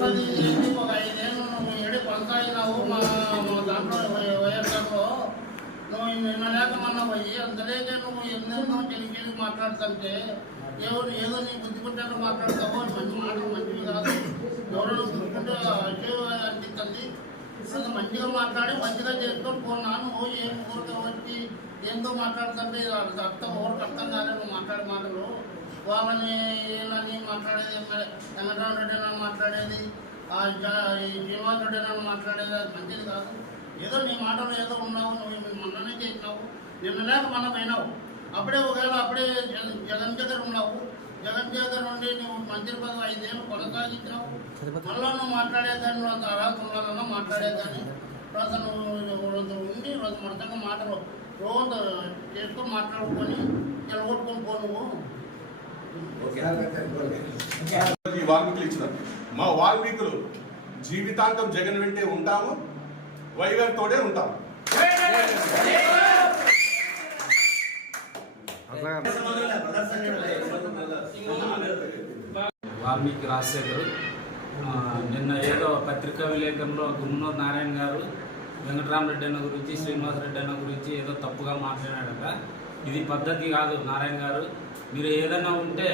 పది ఏంటి ఒక ఐదేళ్ళు నువ్వు ఏడు కొనసాగినావు మా మా దాంట్లో వైఎస్ఆర్లో నువ్వు నిన్న లేక మొన్న పోయి అంతలేకే నువ్వు ఎన్నెన్నో తెలిసి మాట్లాడుతుంటే ఎవరు ఏదో నీ బుద్ధి పుట్టాలో మాట్లాడతావో అది మంచి మాటలు మంచివి కాదు ఎవరైనా చూసుకుంటే అయ్యో అనిపిస్తుంది అంత మంచిగా మాట్లాడి మంచిగా చేసుకొని పోనా నువ్వు ఏం ఊరికే వచ్చి ఏందో మాట్లాడుతుంటే ఇది అర్థం ఊరికి అర్థం కాలేదు నువ్వు మాట్లాడే మాటలు వాళ్ళని వీళ్ళని మాట్లాడేది? వెంకటరామరెడ్డి అని మాట్లాడేది? ఆ జ- ఈ శ్రీనివాస్ రెడ్డి అని మాట్లాడేది? అది మంచిది కాదు. ఏదో నీ మాటలు ఏదో ఉన్నావు నువ్వు మొన్ననే చేసినావు నిన్న లేక మొన్న పోయినావు అప్పుడే ఒకవేళ అప్పుడే జగన్ దగ్గర ఉన్నావు. జగన్ దగ్గర నుండి నువ్వు మంత్రి పదవి ఐదేళ్ళు కొనసాగించినావు. మళ్ళా నువ్వు మాట్లాడేదాన్ని అంత అర్హత ఉండాలన్నా మాట్లాడేదాన్ని? రోజు నువ్వు రోజు ఉండి రోజు మొత్తంగా మాటలు రోజు చేసుకొని మాట్లాడుకొని ఈ వాల్మీకులు ఇచ్చినారు మా వాల్మీకులు జీవితాంతం జగన్ వెంటే ఉంటాము వైగారితోనే ఉంటాము. వాల్మీకి రాజశేఖరు నిన్న ఏదో పత్రికా విలేకరులో గుమ్మనూరు నారాయణ గారు వెంకటరామరెడ్డి అన్న గురించి శ్రీనివాసరెడ్డి అన్న గురించి ఏదో తప్పుగా మాట్లాడాడట ఇది పద్ధతి కాదు నారాయణ గారు. మీరు ఏదైనా ఉంటే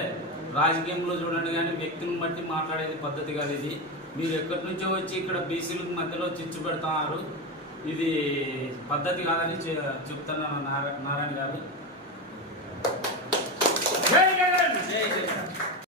రాజకీయంలో చూడండి కానీ వ్యక్తిని బట్టి మాట్లాడేది పద్ధతి కాదు ఇది. మీరు ఎక్కడి నుంచో వచ్చి ఇక్కడ బీసీలకు మధ్యలో చిచ్చు పెడుతున్నారు ఇది పద్ధతి కాదని చె- చెప్తున్నాను నారాయణ గారు.